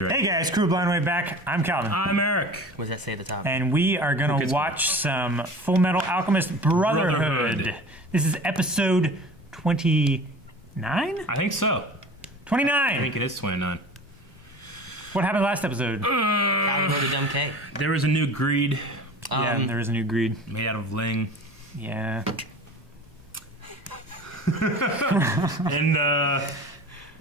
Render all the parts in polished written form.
Hey guys, Crew Blind Way back. I'm Calvin. I'm Eric. What does that say at the top? And we are gonna watch some Fullmetal Alchemist Brotherhood. This is episode 29? I think so. 29! I think it is 29. What happened last episode? Calvin wrote a dumb K. There was a new Greed. Yeah, there is a new Greed. Made out of Ling. Yeah. And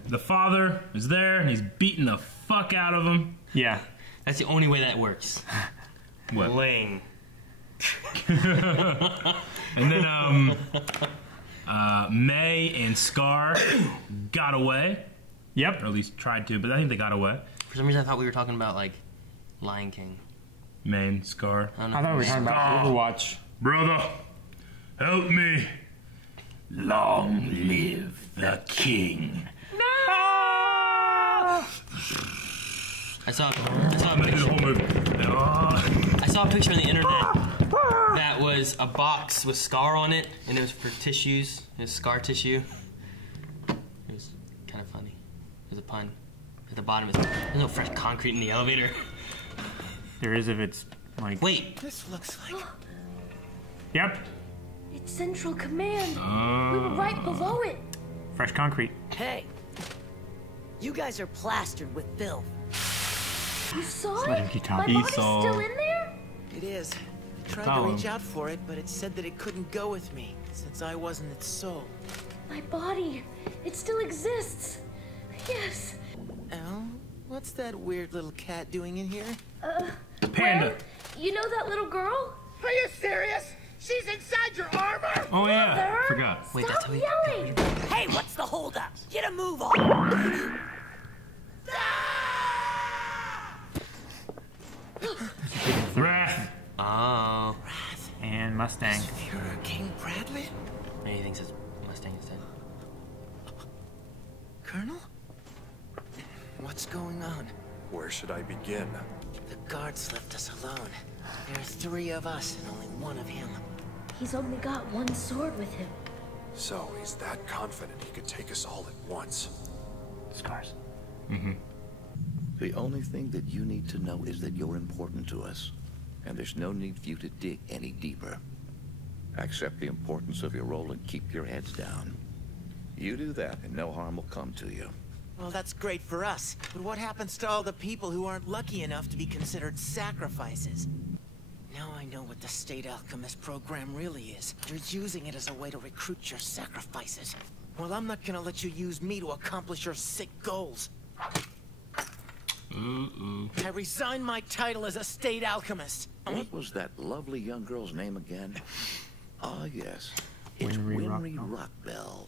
the father is there, and he's beating the fuck out of him. Yeah. That's the only way that works. What? Ling. And then May and Scar got away. Yep. Or at least tried to, but I think they got away. For some reason, I thought we were talking about, like, Lion King. May and Scar. I don't know. I thought we were talking about Overwatch. Brother, help me. Long live the king. I saw a picture on the internet that was a box with Scar on it, and it was for tissues. It was scar tissue. It was kind of funny. It was a pun. At the bottom, there's no fresh concrete in the elevator. There is if it's like... Wait. This looks like... Yep. It's Central Command. We were right below it. Fresh concrete. Hey! You guys are plastered with filth. You saw Let it? him keep talking. My body's still in there? It is. I tried Follow to him. reach out for it, but it said that it couldn't go with me, since I wasn't its soul. My body. It still exists. Yes. Al, what's that weird little cat doing in here? Panda. Well, you know that little girl? Are you serious? She's inside your armor? Oh yeah, Mother, forgot. Wait, that's Stop how we... yelling. Hey, what's the holdup? Get a move on! Wrath. Oh. And Mustang. Fuhrer King Bradley? Maybe he thinks it's Mustang instead. Colonel? What's going on? Where should I begin? The guards left us alone. There are 3 of us and only 1 of him. He's only got 1 sword with him. So he's that confident he could take us all at once. Scars. The only thing that you need to know is that you're important to us, and there's no need for you to dig any deeper. Accept the importance of your role and keep your heads down. You do that, and no harm will come to you. Well, that's great for us, but what happens to all the people who aren't lucky enough to be considered sacrifices? Now I know what the State Alchemist program really is. You're using it as a way to recruit your sacrifices. Well, I'm not gonna let you use me to accomplish your sick goals. I resign my title as a State Alchemist. What was that lovely young girl's name again? Ah, yes. It's Winry Winry Rockbell.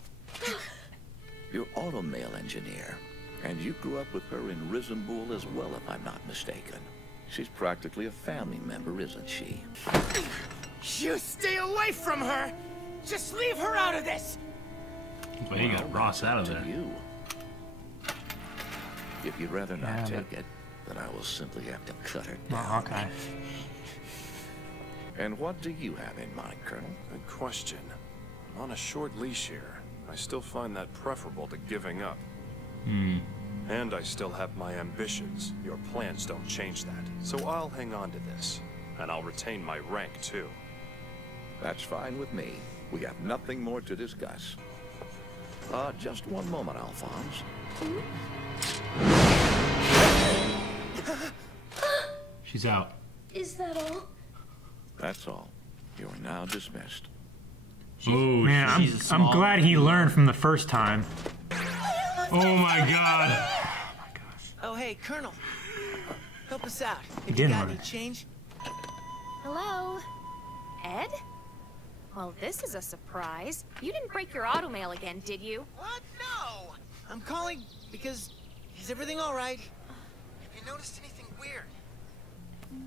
You're automail engineer, and you grew up with her in Risenbool as well, if I'm not mistaken. She's practically a family member, isn't she? You stay away from her! Just leave her out of this! Well, you got Ross out of To there. you. If you'd rather not Yeah, take it, then I will simply have to cut her Well, down. okay. And what do you have in mind, Colonel? Good question. I'm on a short leash here. I still find that preferable to giving up. And I still have my ambitions. Your plans don't change that. So I'll hang on to this. And I'll retain my rank, too. That's fine with me. We have nothing more to discuss. Just one moment, Alphonse. She's out. Is that all? That's all. You are now dismissed. Oh, Man, She's a I'm small- glad he learned from the first time. oh my god. Oh, hey, Colonel. Help us out. Have you didn't got run any it. change? Hello? Ed? Well, this is a surprise. You didn't break your automail again, did you? What? No! I'm calling because... Is everything all right? Have you noticed anything weird?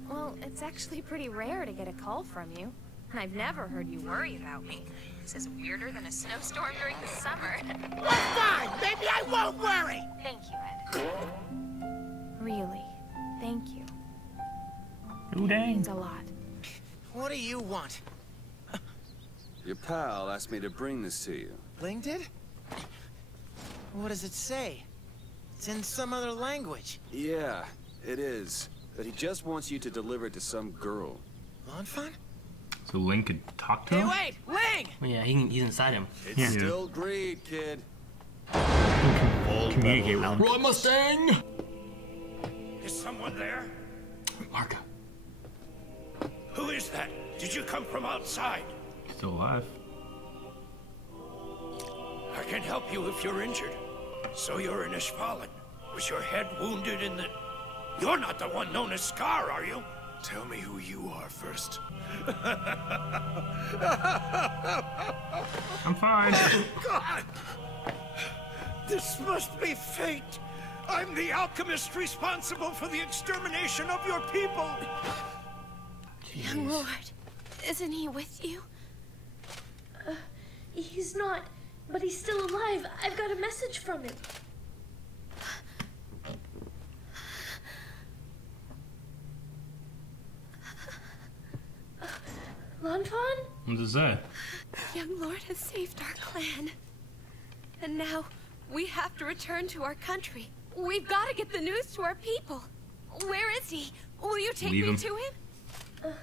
Well, it's actually pretty rare to get a call from you. I've never heard you worry about me. This is weirder than a snowstorm during the summer. Fine, maybe I won't worry! Thank you, Ed. Really, thank you. Ooh, It dang. means a lot. What do you want? Your pal asked me to bring this to you. Ling did? What does it say? It's in some other language. Yeah, it is. But he just wants you to deliver it to some girl. Lanfan? So Ling could talk to Hey, him? wait! Ling! Well, yeah, he's inside him. It's still greed, kid. Communicate with him. Roy Mustang! Is someone there? Marka. Who is that? Did you come from outside? Still alive. I can help you if you're injured. So you're an Ishvalan. Was your head wounded in the... You're not the one known as Scar, are you? Tell me who you are first. I'm fine. God! This must be fate. I'm the alchemist responsible for the extermination of your people. Young Lord, isn't he with you? He's not, but he's still alive. I've got a message from him. Lanfan? What does it say? Young Lord has saved our clan. And now, we have to return to our country. We've got to get the news to our people. Where is he? Will you take me to him?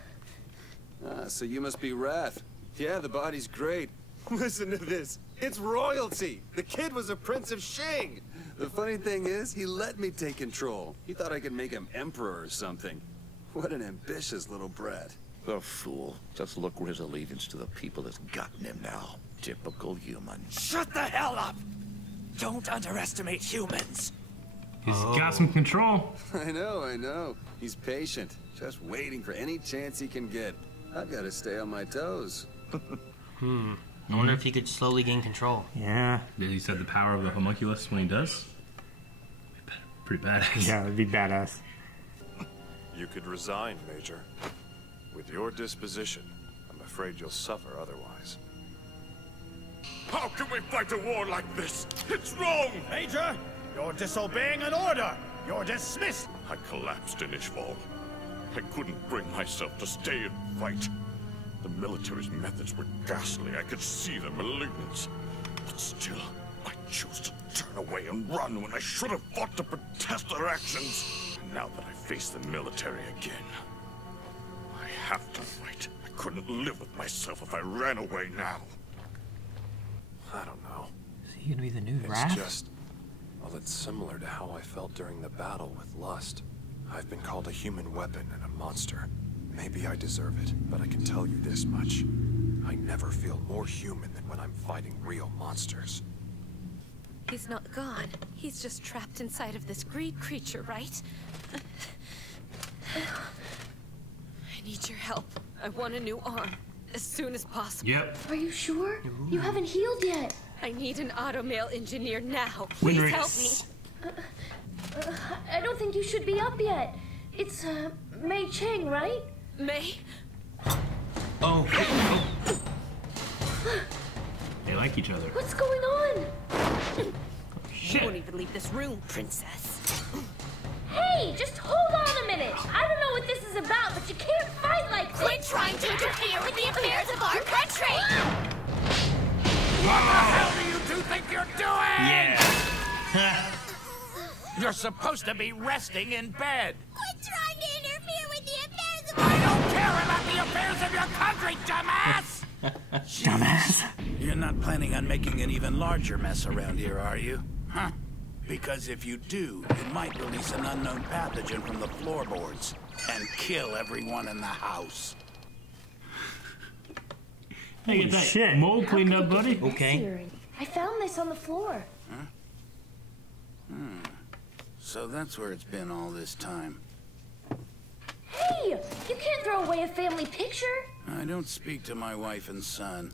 So you must be Wrath. Yeah, the body's great. Listen to this. It's royalty. The kid was a prince of Shing. The funny thing is, he let me take control. He thought I could make him emperor or something. What an ambitious little brat. The fool. Just look where his allegiance to the people has gotten him now. Typical human. Shut the hell up! Don't underestimate humans. He's got some control. I know. He's patient. Just waiting for any chance he can get. I've got to stay on my toes. I wonder if he could slowly gain control. Yeah. Did he said the power of the homunculus when he does? Pretty badass. Yeah, it'd be badass. You could resign, Major. With your disposition, I'm afraid you'll suffer otherwise. How can we fight a war like this? It's wrong! Major, you're disobeying an order! You're dismissed! I collapsed in Ishval. I couldn't bring myself to stay and fight. The military's methods were ghastly. I could see their malignance. But still, I chose to turn away and run when I should have fought to protest their actions. And now that I face the military again, I have to fight. I couldn't live with myself if I ran away now. I don't know. Is he gonna be the new It's Wrath? just... well, it's similar to how I felt during the battle with Lust. I've been called a human weapon and a monster. Maybe I deserve it, but I can tell you this much. I never feel more human than when I'm fighting real monsters. He's not gone. He's just trapped inside of this greed creature, right? I need your help. I want a new arm. As soon as possible. Yep. Are you sure? You haven't healed yet. I need an automail engineer now. Please help me. I don't think you should be up yet. It's, Mei Cheng, right? May? Oh. They like each other. What's going on? You won't even leave this room, princess. Hey, just hold on a minute. I don't know what this is about, but you can't fight like this. Quit trying to interfere with the affairs of our country! What the hell do you two think you're doing? Yeah. You're supposed to be resting in bed. Quit trying to interfere with the affairs of I don't care about the affairs of your country, dumbass! Dumbass. You're not planning on making an even larger mess around here, are you? Huh? Because if you do, it might release an unknown pathogen from the floorboards and kill everyone in the house. Hey, get that shit. mold cleaned up, buddy. Okay. I found this on the floor. So that's where it's been all this time. Hey, you can't throw away a family picture. I don't speak to my wife and son.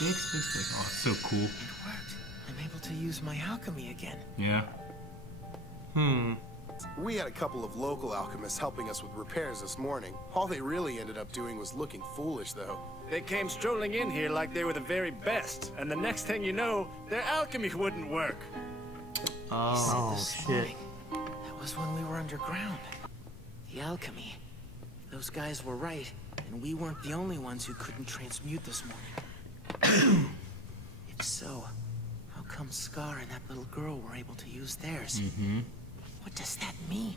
Oh, it's so cool. It worked. I'm able to use my alchemy again. Yeah. We had a couple of local alchemists helping us with repairs this morning. All they really ended up doing was looking foolish, though. They came strolling in here like they were the very best, and the next thing you know, their alchemy wouldn't work. Oh, shit. That was when we were underground. The alchemy. Those guys were right, and we weren't the only ones who couldn't transmute this morning. If so, how come Scar and that little girl were able to use theirs? Mm-hmm. What does that mean?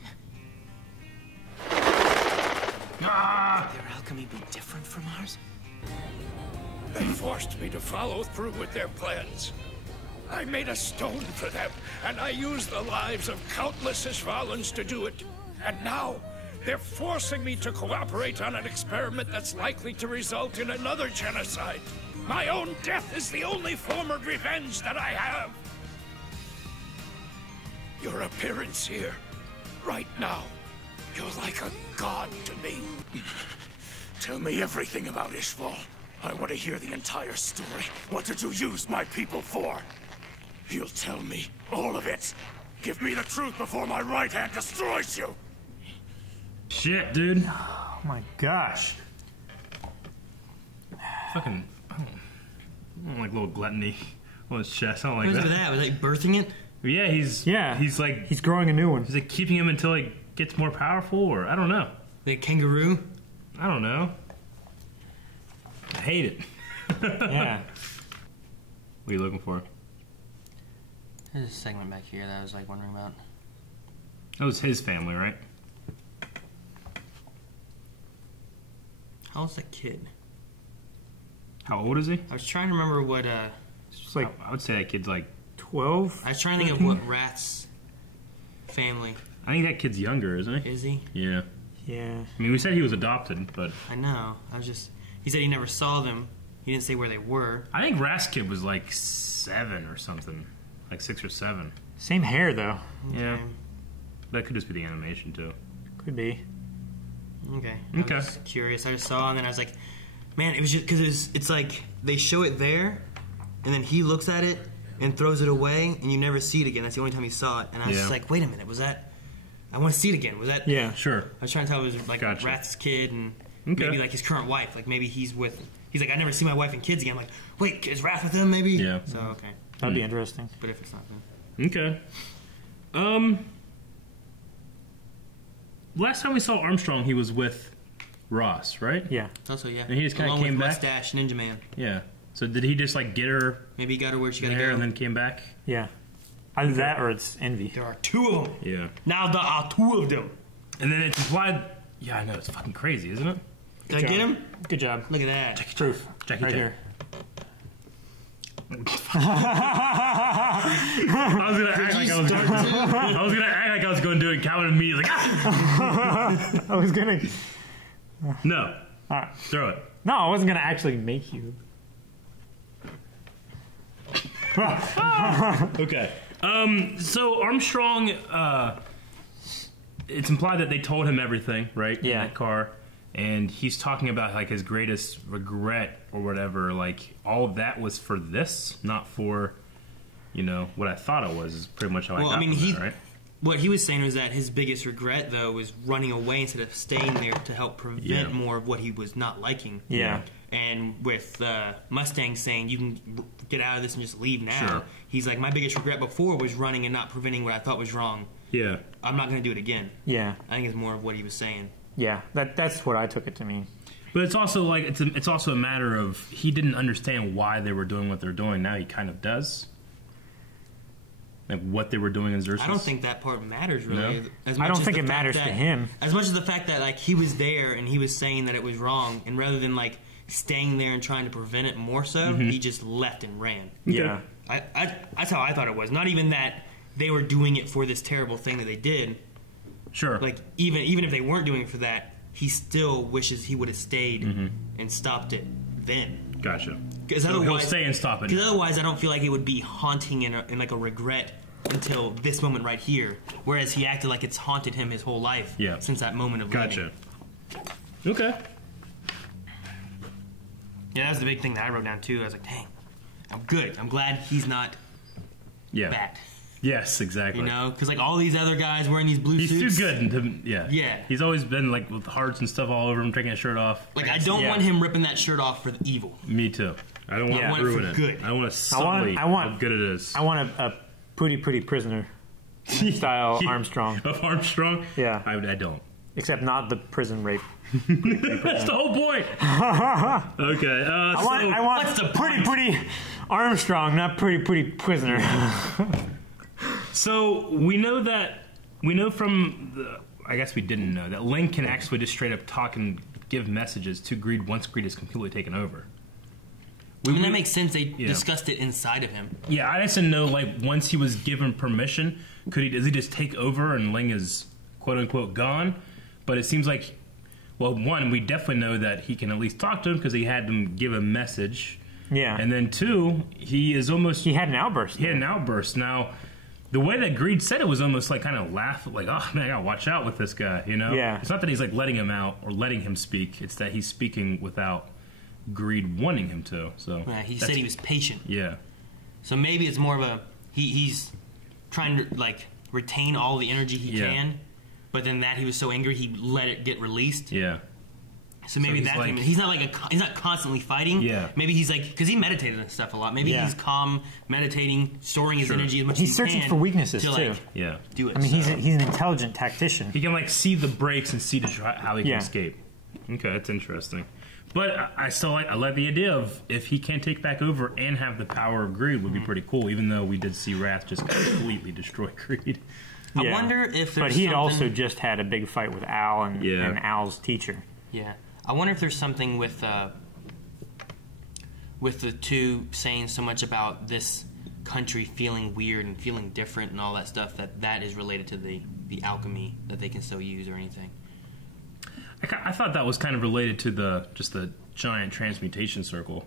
Ah! Could their alchemy be different from ours? They forced me to follow through with their plans. I made a stone for them, and I used the lives of countless Ishvalans to do it. And now, they're forcing me to cooperate on an experiment that's likely to result in another genocide. My own death is the only form of revenge that I have. Your appearance here, right now, you're like a god to me. Tell me everything about Ishval. I want to hear the entire story. What did you use my people for? You'll tell me all of it. Give me the truth before my right hand destroys you. Shit, dude. Oh my gosh. Fucking. I don't like little gluttony on his chest. I don't like What was that. it that? Was like birthing it? Yeah, he's like he's growing a new one. Is it keeping him until he gets more powerful, or I don't know. The kangaroo? I don't know. I hate it. Yeah. What are you looking for? There's a segment back here that I was like wondering about. That was his family, right? How old's that kid? How old is he? I was trying to remember what It's like I would say that kid's like 12. I was trying to think of what Rat's family. I think that kid's younger, isn't he? Is he? Yeah. Yeah. I mean, we said he was adopted, but I know. He said he never saw them. He didn't say where they were. I think Rat's kid was like 7 or something, like 6 or 7. Same hair though. Yeah. That could just be the animation too. Could be. Okay. I was curious. I just saw, and then I was like, man, it was just because it's like they show it there, and then he looks at it and throws it away, and you never see it again. That's the only time you saw it. And I was just like, wait a minute, was that? I want to see it again. Was that? Yeah, sure. I was trying to tell it was like Rat's kid and maybe like his current wife. Like maybe he's like, I never see my wife and kids again. I'm like, wait, is Rat with them? Maybe. Yeah. So okay. That'd be interesting. But if it's not, then Okay. Last time we saw Armstrong, he was with Ross, right? Yeah. Also, yeah. And he just kind of came back. Mustache Ninja Man. Yeah. So did he just like get her? Maybe he got her where she got to there go, and then came back. Yeah. Either that or it's envy. There are 2 of them. Yeah. Now there are 2 of them. And then it's implied. Yeah, I know it's fucking crazy, isn't it? Did I get him? Good job. Look at that. Proof. Jackie right Chan. here. I was gonna act like I was going to do it. Calvin and me like I was gonna. No. Throw it. No, I wasn't gonna actually make you. Okay. So Armstrong, it's implied that they told him everything, right? Yeah. In that car. And he's talking about like his greatest regret or whatever. Like all of that was for this, not for, what I thought it was. Is pretty much how I got from that, right? What he was saying was that his biggest regret, though, was running away instead of staying there to help prevent more of what he was not liking. Yeah. And with Mustang saying, you can get out of this and just leave now, Sure. he's like, my biggest regret before was running and not preventing what I thought was wrong. Yeah. I'm not going to do it again. Yeah. I think it's more of what he was saying. Yeah. That's what I took it to mean. But it's also like it's also a matter of he didn't understand why they were doing what they're doing. Now he kind of does. Like what they were doing in Xerxes. I don't think that part matters really. No? As I much don't as think the it fact matters that, to him. As much as the fact that like he was there and he was saying that it was wrong, and rather than like staying there and trying to prevent it more so, he just left and ran. Yeah. That's how I thought it was. Not even that they were doing it for this terrible thing that they did. Sure. Like even if they weren't doing it for that, he still wishes he would have stayed and stopped it then. Gotcha. Because So he'll stay and stop it. Because otherwise, I don't feel like it would be haunting in like a regret until this moment right here. Whereas he acted like it's haunted him his whole life. Yeah. Since that moment of Gotcha. living. Okay. Yeah, that's the big thing that I wrote down too. I was like, dang, I'm good. I'm glad he's not bad. Yes, exactly. Because like all these other guys wearing these blue suits. He's too good. Yeah. Yeah. He's always been like with hearts and stuff all over him, taking his shirt off. Like I don't want him ripping that shirt off for the evil. Me too. I don't want to ruin it. Good. I want to sully how good it is. I want a pretty prisoner style Armstrong. Of Armstrong? Yeah. I don't. Except not the prison rape. That's the whole point. Okay. I want pretty Armstrong, not pretty prisoner. So we know from the. I guess we didn't know that Ling can actually just straight up talk and give messages to Greed once Greed is completely taken over. That makes sense. They discussed it inside of him. Yeah, I just didn't know, like, once he was given permission, does he just take over and Ling is quote-unquote gone? But it seems like, well, one, we definitely know that he can at least talk to him because he had them give a message. Yeah. And then two, he had an outburst. He had an outburst. Now, the way that Greed said it was almost like kind of laugh, like, oh, man, I gotta watch out with this guy, you know? Yeah. It's not that he's, like, letting him out or letting him speak. It's that he's speaking without Greed wanting him to. So yeah, he said he was patient. Yeah. So maybe it's more of a he's trying to like retain all the energy he can, but then that he was so angry he let it get released. Yeah. So maybe that's like, he's not he's not constantly fighting. Yeah. Maybe he's like, because he meditated and stuff a lot. Maybe he's calm, meditating, storing his energy as much as he can. He's searching for weaknesses to, too. Like, do it. I mean, he's an intelligent tactician. He can like see the breaks and see how he can escape. Okay, that's interesting. But I like the idea of if he can take back over and have the power of Greed would be pretty cool. Even though we did see Wrath just completely destroy Greed. I wonder if there's But he had also just had a big fight with Al and Al's teacher. Yeah. I wonder if there's something with the two saying so much about this country feeling weird and feeling different and all that stuff that is related to the alchemy that they can still use or anything. I thought that was kind of related to the giant transmutation circle.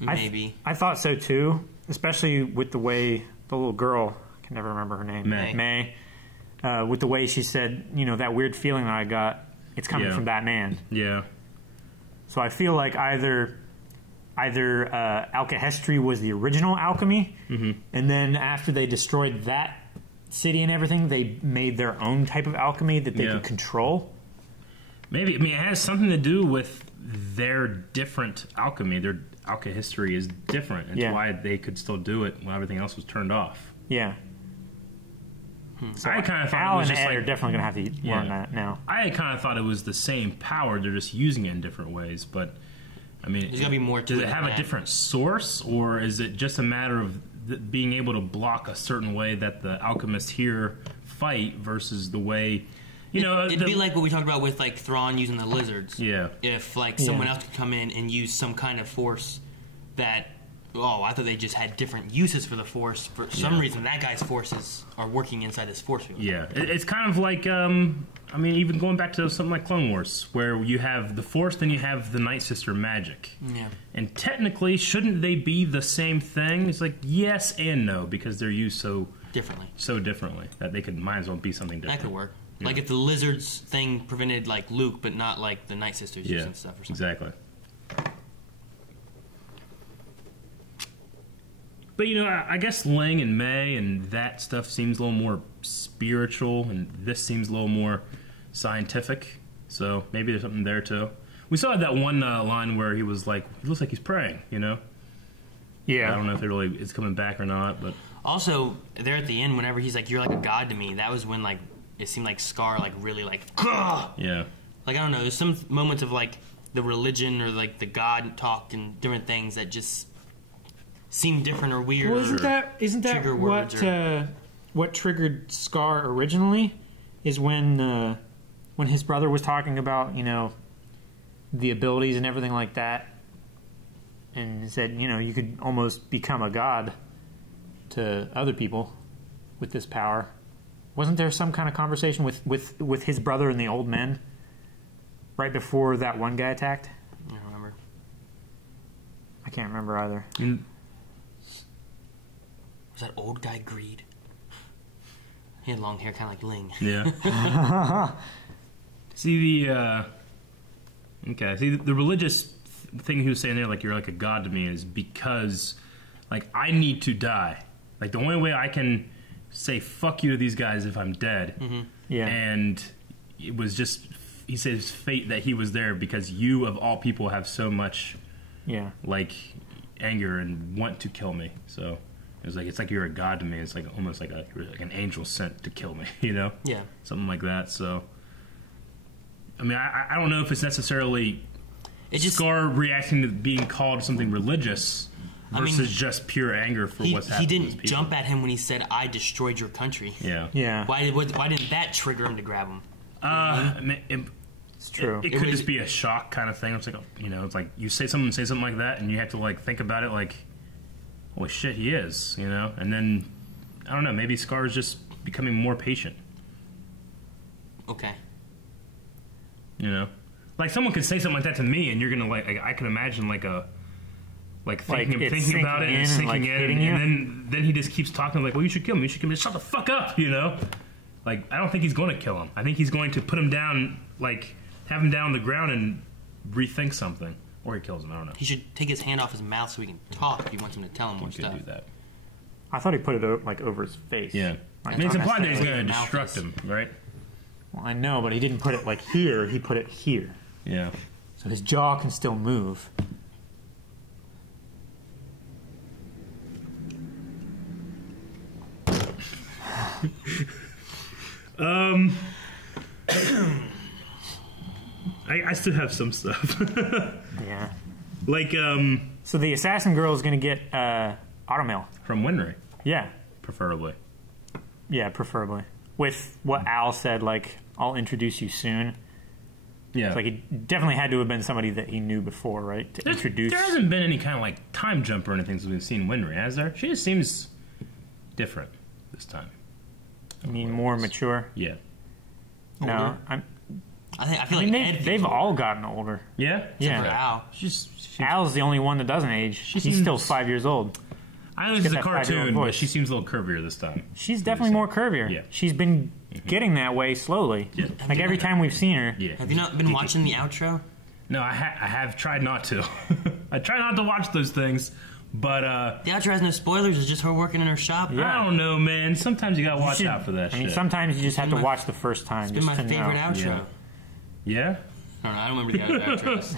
Maybe. I thought so too, especially with the way the little girl, I can never remember her name, May, with the way she said, that weird feeling that I got, it's coming from that man. Yeah. So I feel like either Alkahestry was the original alchemy, and then after they destroyed that city and everything, they made their own type of alchemy that they could control. Maybe. I mean, it has something to do with their different alchemy. Their alkahestry is different. That's why they could still do it when everything else was turned off. Yeah. So I kind of thought Al it was and just Ed are definitely going to have to learn that now. I kind of thought it was the same power. They're just using it in different ways. But, I mean, there's got to be more to does it have a different source? Or is it just a matter of being able to block a certain way that the alchemists here fight versus the way... It'd be like what we talked about with like Thrawn using the lizards. Yeah. If like someone else could come in and use some kind of force that, I thought they just had different uses for the force. For some reason, that guy's forces are working inside this force field. Yeah, it's kind of like, even going back to something like Clone Wars, where you have the force, then you have the Night Sister magic. Yeah. And technically, shouldn't they be the same thing? It's like yes and no, because they're used so differently that they might as well be something different. That could work. Yeah. Like if the lizards thing prevented like Luke, but not like the Night Sisters using stuff or something. Exactly. But I guess Ling and May and that stuff seems a little more spiritual, and this seems a little more scientific. So maybe there's something there too. We saw that one line where he was like, "He looks like he's praying," Yeah. I don't know if it really is coming back or not, but also there at the end, whenever he's like, "You're like a god to me," that was when like. It seemed like Scar, like, really, like, Gah! Yeah. Like, I don't know, there's some moments of, like, the religion or, like, the God talk and different things that just seem different or weird. Well, isn't that what triggered Scar originally? Is when his brother was talking about, the abilities and everything like that, and said, you could almost become a god to other people with this power. Wasn't there some kind of conversation with his brother and the old men right before that one guy attacked? I don't remember. I can't remember either. Was that old guy Greed? He had long hair, kind of like Ling. Yeah. See the religious thing he was saying there, like you're like a god to me, is because like I need to die. Like the only way I can say fuck you to these guys if I'm dead. Mm-hmm. Yeah. And it was just, he says, fate that he was there because you of all people have so much like anger and want to kill me. So it's like you're a god to me. It's like almost like an angel sent to kill me, Yeah. Something like that. So I mean, I don't know if it's necessarily Scar reacting to being called something religious versus just pure anger for what's happening. He didn't jump at him when he said, "I destroyed your country." Yeah. Why didn't that trigger him to grab him? It's true. It could just be a shock kind of thing. It's like, it's like you say something like that, and you have to like think about it like, holy shit, he is, And then I don't know, maybe Scar's just becoming more patient. Okay. Like someone could say something like that to me, and you're gonna I can imagine thinking about it and sinking in, and then he just keeps talking like, well, you should kill him. You should kill him. Shut the fuck up, Like, I don't think he's going to kill him. I think he's going to put him down, like, have him down on the ground and rethink something. Or he kills him, I don't know. He should take his hand off his mouth so he can talk if he wants him to tell him more stuff. He could do that. I thought he put it, over his face. Yeah. Like, I mean, it's implied that he's going to destruct him, right? Well, I know, but he didn't put it, here. He put it here. Yeah. So his jaw can still move. I still have some stuff. Yeah. Like, So the assassin girl is going to get automail. From Winry. Yeah. Preferably. Yeah, preferably. With what Al said, I'll introduce you soon. Yeah. It's like, it definitely had to have been somebody that he knew before, right? To introduce. There hasn't been any kind of, time jump or anything since we've seen Winry, has there? She just seems different this time. You mean more mature? Yeah. No, I feel like they've all gotten older. Yeah? Yeah. Al. Al's the only one that doesn't age. He's still 5 years old. I know this is a cartoon, but she seems a little curvier this time. She's definitely more curvier. Yeah. She's been getting that way slowly. Yeah. Every time we've seen her. Yeah. Have you not been watching the outro? No, I have tried not to. I try not to watch those things, but the outro has no spoilers. It's just her working in her shop. Yeah. I don't know, man. Sometimes you gotta watch out for that. I mean, sometimes you just have to watch the first time. It's been my favorite outro. Yeah. I don't know. I don't remember the other outros.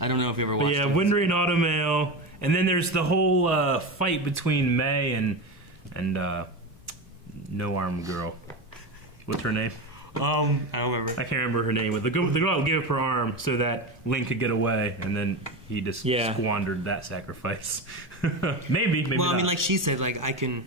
I don't know if you ever watched. Yeah, Winry and Automail, and then there's the whole fight between May and No Arm Girl. What's her name? I don't remember. I can't remember her name. The girl gave up her arm so that Link could get away, and then he just squandered that sacrifice. maybe well, not. I mean, like she said, he can.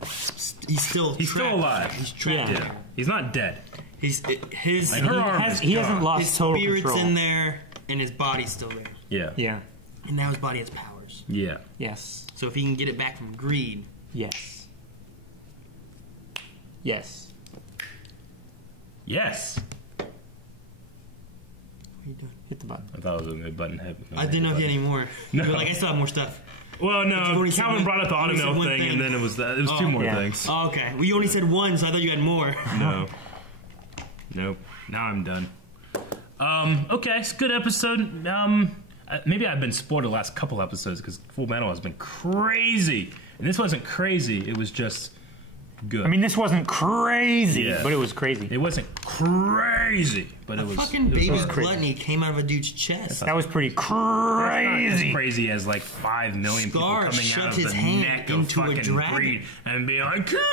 He's still alive. He's trapped. Yeah. He's not dead. Her arm he hasn't lost his total spirit's control. in there, and his body's still there. Yeah. Yeah. And now his body has powers. Yeah. Yes. So if he can get it back from Greed. Yes. Yes. Yes. What are you doing? Hit the button. I thought it was a button. I didn't know if you had any more. No. But, I still have more stuff. Well, no, Calvin brought up the automail thing, and then it was two more things. Oh, okay. Well, you only said one, so I thought you had more. No. Nope. Now I'm done. Okay, it's a good episode. Maybe I've been spoiled the last couple episodes because Fullmetal has been crazy. And this wasn't crazy, it was just good. I mean, this wasn't crazy, but it was crazy. It wasn't crazy, but it was. Fucking baby gluttony came out of a dude's chest. That was pretty crazy. Not as crazy as 5 million people coming out of the neck of fucking Greed and being like, kill me!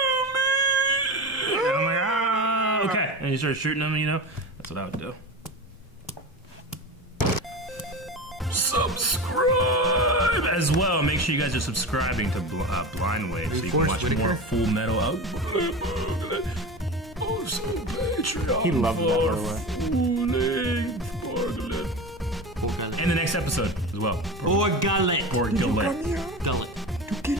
And I'm like, ah, okay. And he started shooting them, That's what I would do. Subscribe as well. Make sure you guys are subscribing to Blind Wave so you can watch more Full Metal Alchemist. He loved that, by the way. And the next episode as well. Or Gullet. Or Gullet. Gullet.